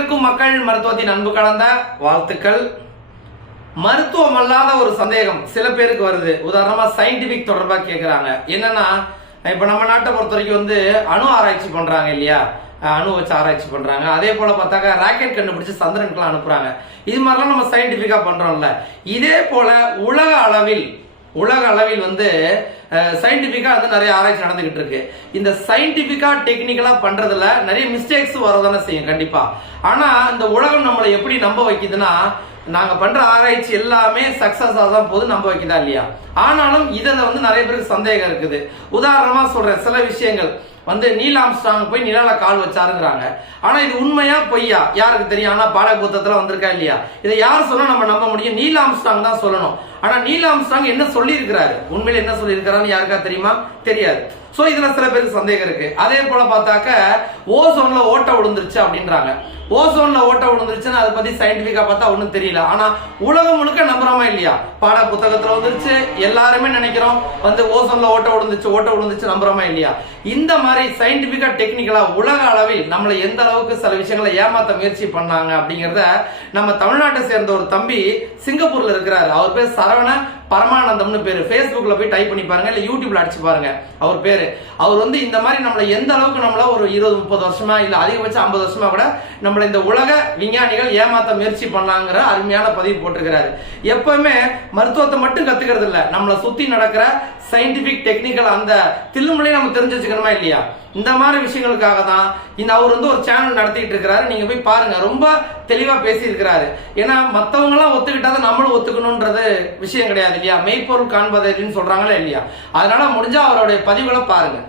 அனைவருக்கும் மக்கள் மருத்துவத்தின் அன்பு கலந்த வாழ்த்துக்கள். மருத்துவம் அல்லாத ஒரு சந்தேகம் சில பேருக்கு வருது. உதாரணமா சயின்டிபிக் தொடர்பா கேட்கிறாங்க. என்னன்னா, இப்ப நம்ம நாட்டை பொறுத்த வரைக்கும் அணு ஆராய்ச்சி பண்றாங்க இல்லையா, அணு வச்சு ஆராய்ச்சி பண்றாங்க. அதே போல பார்த்தாக்கா ராக்கெட் கண்டுபிடிச்சு சந்திரனுக்குலாம் அனுப்புறாங்க. இது மாதிரிலாம் நம்ம சயின்டிபிக்கா பண்றோம்ல. இதே போல உலக அளவில் சயின்டிபிக்கா நிறைய ஆராய்ச்சி நடந்துகிட்டு இருக்கு. இந்த சயின்டிபிக்கா டெக்னிக்கலா பண்றதுல நிறைய மிஸ்டேக்ஸ் வரதானே செய்யும் கண்டிப்பா. ஆனா இந்த உலகம் நம்மளை எப்படி நம்ப வைக்குதுன்னா, நாங்க பண்ற ஆராய்ச்சி எல்லாமே சக்சஸ் தான் போது நம்ப வைக்குதா இல்லையா. ஆனாலும் இதுல நிறைய பேருக்கு சந்தேகம் இருக்குது. உதாரணமா சொல்றேன், சில விஷயங்கள் நீல் ஆம்ஸ்ட்ராங் போய் நிலால கால் வச்சாருங்கிறாங்க. ஆனா இது உண்மையா பொய்யா யாருக்கு தெரியும். ஆனா பாட புத்தகத்துல வந்திருக்கா இல்லையா. இதை யார் சொன்னா நம்ம நம்ப முடியும்? நீல் ஆம்ஸ்ட்ராங் தான் சொல்லணும். ஆனா நீல் ஆம்ஸ்ட்ராங் என்ன சொல்லி இருக்கிறாரு, உண்மையில என்ன சொல்லி இருக்கிறான்னு யாருக்கா தெரியுமா? தெரியாது. சோ இதுல சில பேருக்கு சந்தேகம் இருக்கு. அதே போல பார்த்தாக்க ஓசோன்ல ஓட்ட விழுந்துருச்சு அப்படின்றாங்க. ஓசோன்ல ஓட்ட விழுந்துருச்சுன்னு அதை பத்தி சயின்டிபிக்கா பார்த்தா ஒண்ணும் தெரியல. ஆனா உலகம் முழுக்க நம்புறோமா இல்லையா? பாட புத்தகத்துல வந்துருச்சு, எல்லாருமே நினைக்கிறோம் ஓசோன்ல ஓட்ட விழுந்துச்சு நம்புறோமா இல்லையா? இந்த மாதிரி சயின்டிபிக்கா டெக்னிக்கலா உலக அளவில் நம்மளை எந்த அளவுக்கு சில விஷயங்களை ஏமாத்த முயற்சி பண்ணாங்க அப்படிங்கறத நம்ம தமிழ்நாட்டை சேர்ந்த ஒரு தம்பி சிங்கப்பூர்ல இருக்கிறாரு. அவர் பேர் சரவண பரமானந்தம்னு பேரு. Facebookல போய் டைப் பண்ணி பாருங்க, இல்ல யூடியூப்ல அடிச்சு பாருங்க அவர் பேரு. அவர் இந்த மாதிரி நம்மள எந்த அளவுக்கு நம்மள ஒரு 20-30 வருஷமா இல்ல அதிகபட்சம் 50 வருஷமா கூட நம்மள இந்த உலக விஞ்ஞானிகள் ஏமாத்த முயற்சி பண்ணாங்கிற அருமையான பதிவு போட்டிருக்கிறாரு. எப்பவுமே மருத்துவத்தை மட்டும் கத்துக்கிறது இல்ல, நம்மள சுத்தி நடக்கிற சயின்டிபிக் டெக்னிக்கல் அந்த தில்லுமுலையும் நம்ம தெரிஞ்சு வச்சுக்கணுமா இல்லையா. இந்த மாதிரி விஷயங்களுக்காக தான் அவர் ஒரு சேனல் நடத்திட்டு இருக்கிறாரு. நீங்க போய் பாருங்க, ரொம்ப தெளிவா பேசி இருக்கிறாரு. ஏன்னா மத்தவங்க எல்லாம் ஒத்துக்கிட்டாதான் நம்மளும் ஒத்துக்கணும்ன்றது விஷயம் கிடையாது இல்லையா. மெய்ப்பொருள் காண்பதறின்னு சொல்றாங்களா இல்லையா. அதனால முடிஞ்சா அவருடைய பதிவுகளை பாருங்க.